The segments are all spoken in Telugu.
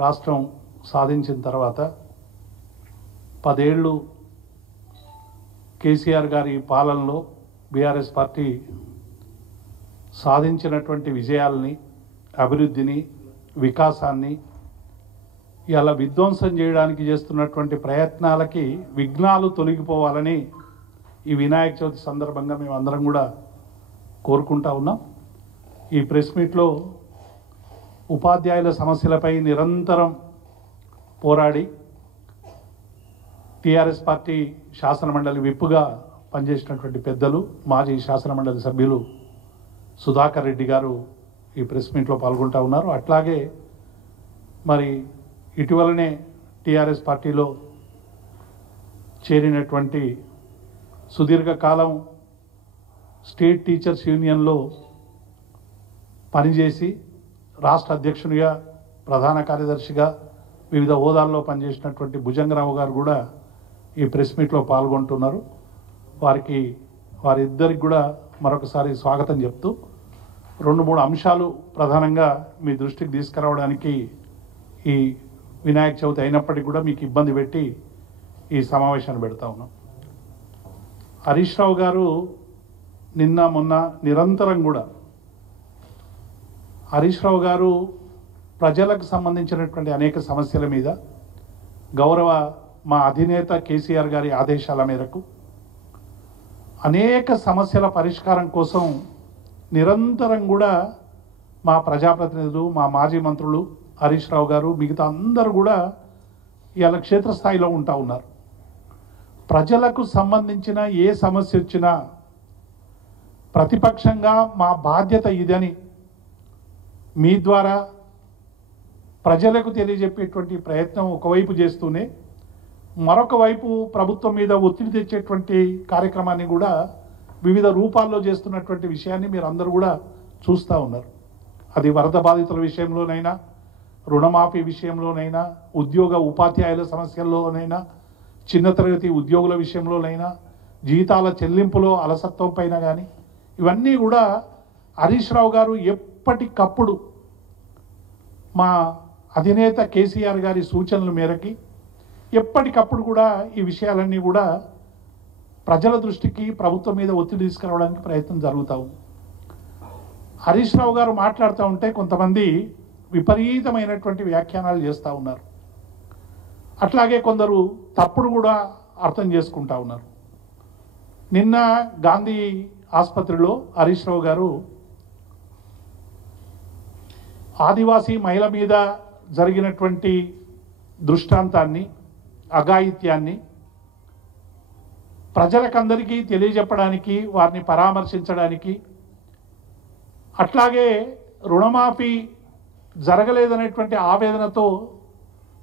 రాష్ట్రం సాధించిన తర్వాత 10 ఏళ్ళు కేసీఆర్ గారి పాలనలో బీఆర్ఎస్ పార్టీ సాధించినటువంటి విజయాల్ని, అభివృద్ధిని, వికాసాన్ని ఇలా విధ్వంసం చేయడానికి చేస్తున్నటువంటి ప్రయత్నాలకి విఘ్నాలు తొలగిపోవాలని ఈ వినాయక చవితి సందర్భంగా మేము అందరం కూడా కోరుకుంటా ఉన్నాం. ఈ ప్రెస్ మీట్లో ఉపాధ్యాయుల సమస్యలపై నిరంతరం పోరాడి టీఆర్ఎస్ పార్టీ శాసనమండలి విప్పుగా పనిచేసినటువంటి పెద్దలు, మాజీ శాసనమండలి సభ్యులు సుధాకర్ రెడ్డి గారు ఈ ప్రెస్ మీట్లో పాల్గొంటూ ఉన్నారు. అట్లాగే మరి ఇటీవలనే టీఆర్ఎస్ పార్టీలో చేరినటువంటి సుదీర్ఘకాలం స్టేట్ టీచర్స్ యూనియన్లో పనిచేసి రాష్ట్ర అధ్యక్షునిగా, ప్రధాన కార్యదర్శిగా వివిధ హోదాల్లో పనిచేసినటువంటి భుజంగరావు గారు కూడా ఈ ప్రెస్ మీట్లో పాల్గొంటున్నారు. వారిద్దరికి కూడా మరొకసారి స్వాగతం చెప్తూ 2-3 అంశాలు ప్రధానంగా మీ దృష్టికి తీసుకురావడానికి ఈ వినాయక చవితి అయినప్పటికీ కూడా మీకు ఇబ్బంది పెట్టి ఈ సమావేశాన్ని పెడతా ఉన్నాం. హరీష్ రావు గారు నిన్న మొన్న నిరంతరం కూడా హరీష్ రావు గారు ప్రజలకు సంబంధించినటువంటి అనేక సమస్యల మీద గౌరవ మా అధినేత కేసీఆర్ గారి ఆదేశాల మేరకు అనేక సమస్యల పరిష్కారం కోసం నిరంతరం కూడా మా ప్రజాప్రతినిధులు, మా మాజీ మంత్రులు, హరీష్ రావు గారు, మిగతా అందరూ కూడా ఇవాళ క్షేత్రస్థాయిలో ఉంటా ఉన్నారు. ప్రజలకు సంబంధించిన ఏ సమస్య వచ్చినా ప్రతిపక్షంగా మా బాధ్యత ఇదని మీ ద్వారా ప్రజలకు తెలియజెప్పేటువంటి ప్రయత్నం ఒకవైపు చేస్తూనే మరొక వైపు ప్రభుత్వం మీద ఒత్తిడి తెచ్చేటువంటి కార్యక్రమాన్ని కూడా వివిధ రూపాల్లో చేస్తున్నటువంటి విషయాన్ని మీరు అందరూ కూడా చూస్తూ ఉన్నారు. అది వరద బాధితుల విషయంలోనైనా, రుణమాఫీ విషయంలోనైనా, ఉద్యోగ ఉపాధ్యాయుల సమస్యల్లోనైనా, చిన్న తరగతి ఉద్యోగుల విషయంలోనైనా, జీతాల చెల్లింపులో అలసత్వం పైన కానీ ఇవన్నీ కూడా హరీష్ రావు గారు ఎప్పటికప్పుడు మా అధినేత కేసీఆర్ గారి సూచనల మేరకి ఎప్పటికప్పుడు కూడా ఈ విషయాలన్నీ కూడా ప్రజల దృష్టికి, ప్రభుత్వం మీద ఒత్తిడి తీసుకురావడానికి ప్రయత్నం జరుగుతూ ఉంది. హరీష్ రావు గారు మాట్లాడుతూ ఉంటే కొంతమంది విపరీతమైనటువంటి వ్యాఖ్యానాలు చేస్తూ ఉన్నారు. అట్లాగే కొందరు తప్పుడు కూడా అర్థం చేసుకుంటా ఉన్నారు. నిన్న గాంధీ ఆసుపత్రిలో హరీష్ రావు గారు ఆదివాసీ మహిళ మీద జరిగినటువంటి దృష్టాంతాన్ని, అఘాయిత్యాన్ని ప్రజలకందరికీ తెలియజెప్పడానికి, వారిని పరామర్శించడానికి, అట్లాగే రుణమాఫీ జరగలేదనేటువంటి ఆవేదనతో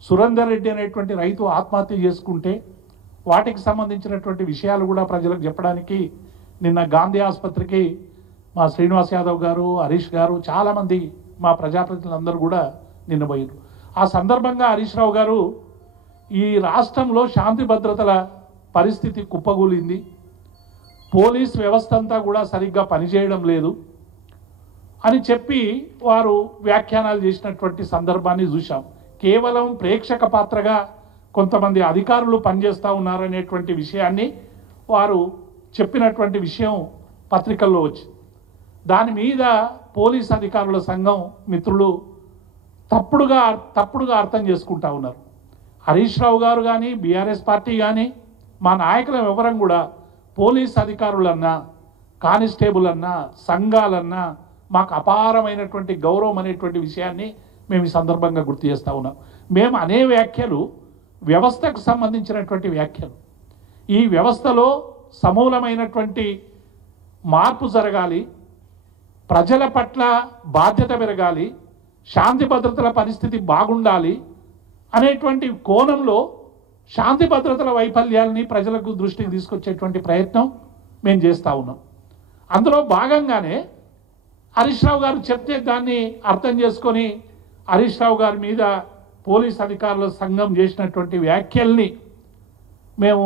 సురేందర్ రెడ్డి అనేటువంటి రైతు ఆత్మహత్య చేసుకుంటే వాటికి సంబంధించినటువంటి విషయాలు కూడా ప్రజలకు చెప్పడానికి నిన్న గాంధీ ఆసుపత్రికి మా శ్రీనివాస్ యాదవ్ గారు, హరీష్ గారు, చాలామంది మా ప్రజాప్రతినిధులందరూ కూడా నిన్న పోయారు. ఆ సందర్భంగా హరీష్ రావు గారు ఈ రాష్ట్రంలో శాంతి భద్రతల పరిస్థితి కుప్పగూలింది, పోలీస్ వ్యవస్థ అంతా కూడా సరిగ్గా పనిచేయడం లేదు అని చెప్పి వారు వ్యాఖ్యానాలు చేసినటువంటి సందర్భాన్ని చూశాం. కేవలం ప్రేక్షక పాత్రగా కొంతమంది అధికారులు పనిచేస్తూ ఉన్నారనేటువంటి విషయాన్ని వారు చెప్పినటువంటి విషయం పత్రికల్లో వచ్చింది. దాని మీద పోలీస్ అధికారుల సంఘం మిత్రులు తప్పుడుగా అర్థం చేసుకుంటా ఉన్నారు. హరీష్ రావు గారు కానీ, బీఆర్ఎస్ పార్టీ కానీ, మా నాయకుల వివరం కూడా పోలీస్ అధికారులన్నా, కానిస్టేబుల్ అన్నా, సంఘాలన్నా మాకు అపారమైనటువంటి గౌరవం అనేటువంటి విషయాన్ని మేము ఈ సందర్భంగా గుర్తు చేస్తూ ఉన్నాం. మేము అనే వ్యాఖ్యలు వ్యవస్థకు సంబంధించినటువంటి వ్యాఖ్యలు. ఈ వ్యవస్థలో సమూలమైనటువంటి మార్పు జరగాలి, ప్రజల పట్ల బాధ్యత పెరగాలి, శాంతి భద్రతల పరిస్థితి బాగుండాలి అనేటువంటి కోణంలో శాంతి భద్రతల వైఫల్యాలని ప్రజలకు దృష్టికి తీసుకొచ్చేటువంటి ప్రయత్నం మేము చేస్తూ ఉన్నాం. అందులో భాగంగానే హరీష్ రావు గారు చెప్తే దాన్ని అర్థం చేసుకొని హరీష్ రావు గారి మీద పోలీస్ అధికారుల సంఘం చేసినటువంటి వ్యాఖ్యల్ని మేము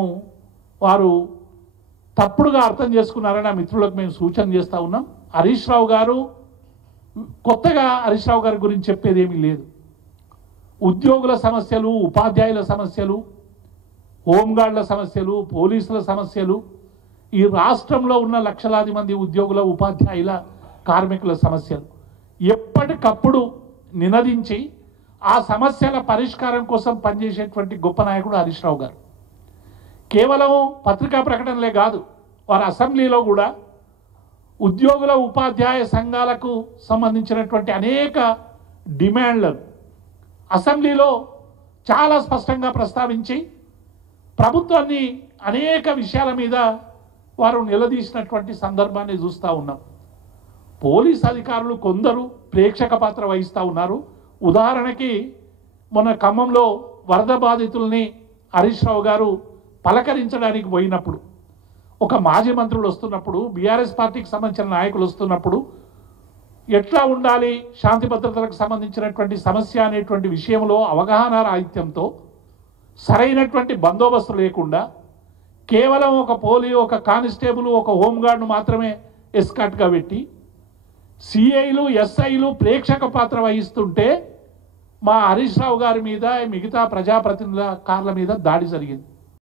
వారు తప్పుడుగా అర్థం చేసుకున్నారని ఆ మిత్రులకు మేము సూచన చేస్తూ ఉన్నాం. హరీష్ రావు గారు కొత్తగా హరీష్ రావు గారి గురించి చెప్పేది ఏమీ లేదు. ఉద్యోగుల సమస్యలు, ఉపాధ్యాయుల సమస్యలు, హోంగార్డుల సమస్యలు, పోలీసుల సమస్యలు, ఈ రాష్ట్రంలో ఉన్న లక్షలాది మంది ఉద్యోగుల, ఉపాధ్యాయుల, కార్మికుల సమస్యలు ఎప్పటికప్పుడు నినదించి ఆ సమస్యల పరిష్కారం కోసం పనిచేసేటువంటి గొప్ప నాయకుడు హరీష్ రావు గారు. కేవలం పత్రికా ప్రకటనలే కాదు, వారు అసెంబ్లీలో కూడా ఉద్యోగుల, ఉపాధ్యాయ సంఘాలకు సంబంధించినటువంటి అనేక డిమాండ్లను అసెంబ్లీలో చాలా స్పష్టంగా ప్రస్తావించి ప్రభుత్వాన్ని అనేక విషయాల మీద వారు నిలదీసినటువంటి సందర్భాన్ని చూస్తూ ఉన్నాం. పోలీస్ అధికారులు కొందరు ప్రేక్షక పాత్ర వహిస్తూ ఉన్నారు. ఉదాహరణకి మొన్న ఖమ్మంలో వరద బాధితుల్ని హరీష్ రావు గారు పలకరించడానికి పోయినప్పుడు, ఒక మాజీ మంత్రులు వస్తున్నప్పుడు, బీఆర్ఎస్ పార్టీకి సంబంధించిన నాయకులు వస్తున్నప్పుడు ఎట్లా ఉండాలి, శాంతి భద్రతలకు సంబంధించినటువంటి సమస్య అనేటువంటి విషయంలో అవగాహన రాహిత్యంతో సరైనటువంటి బందోబస్తు లేకుండా కేవలం ఒక కానిస్టేబుల్, ఒక హోంగార్డును మాత్రమే ఎస్కాట్గా పెట్టి సిఐలు, ఎస్ఐలు ప్రేక్షక పాత్ర వహిస్తుంటే మా హరీష్ రావు గారి మీద, మిగతా ప్రజాప్రతినిధుల కార్ల మీద దాడి జరిగింది.